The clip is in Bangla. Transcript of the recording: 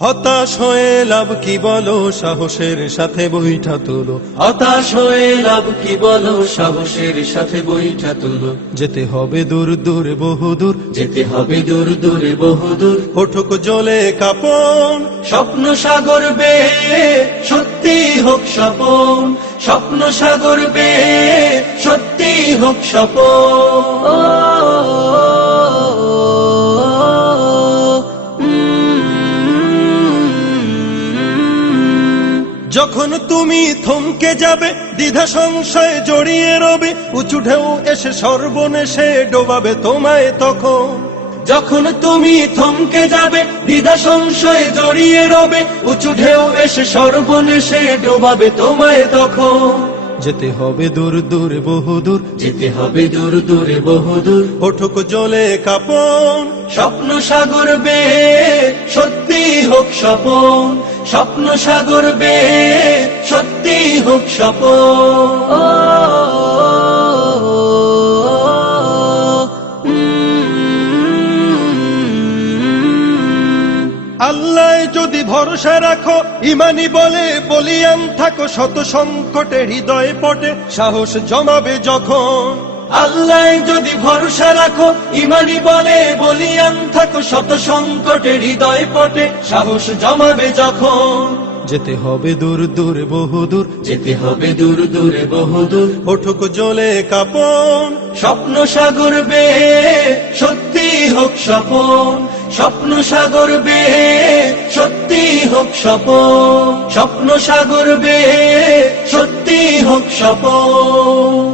হতাশ হয়ে লাভ কি বলো, সাহসের সাথে বইটা তুলো। হতাশ হয়ে লাভ কি বলো, সাহসের সাথে বইটা তুলো। যেতে হবে দূর দূর বহুদূর, যেতে হবে দূর দূরে বহুদূর। ওঠুক জ্বলে কাপন, স্বপ্ন সাগর বেয়ে সত্যি হোক স্বপন। স্বপ্ন সাগর বেয়ে সত্যি হোক স্বপন। যখন তুমি থমকে যাবে, দ্বিধা সংশয়ে জড়িয়ে রবে, উঁচু ঢেউ এসে সর্বনেশে ডোবাবে তোমায় তখন। যখন তুমি থমকে যাবে, দ্বিধা সংশয়ে জড়িয়ে রবে, উঁচু ঢেউ এসে সর্বনেশে ডোবাবে তোমায় তখন। যেতে হবে দূর দূর বহুদূর, যেতে হবে দূর দূরে বহুদূর। ওঠুক জ্বলে কাপন, স্বপ্ন সাগর বেয়ে সত্যি হোক স্বপন। স্বপ্ন সাগর বেয়ে সত্যি হোক স্বপন। আল্লাহ যদি ভরসা রাখো, ইমানি বলে বলিয়ান থাকো, শত সংকটে হৃদয় পটে সাহস জমাবে যখন। আল্লাহ যদি ভরসা রাখো, ইমানি বলে বলিয়ান থাকো, শত সংকটে হৃদয় পটে সাহস জমাবে যখন। যেতে হবে দূর দূর বহুদূর, যেতে হবে দূর দূরে বহুদূর। ওঠুক জ্বলে কাপন, স্বপ্ন সাগর বেয়ে সত্যি হোক স্বপন। স্বপ্ন সাগর বেয়ে সত্যি হোক স্বপন। স্বপ্ন সাগর বেয়ে সত্যি হোক স্বপন।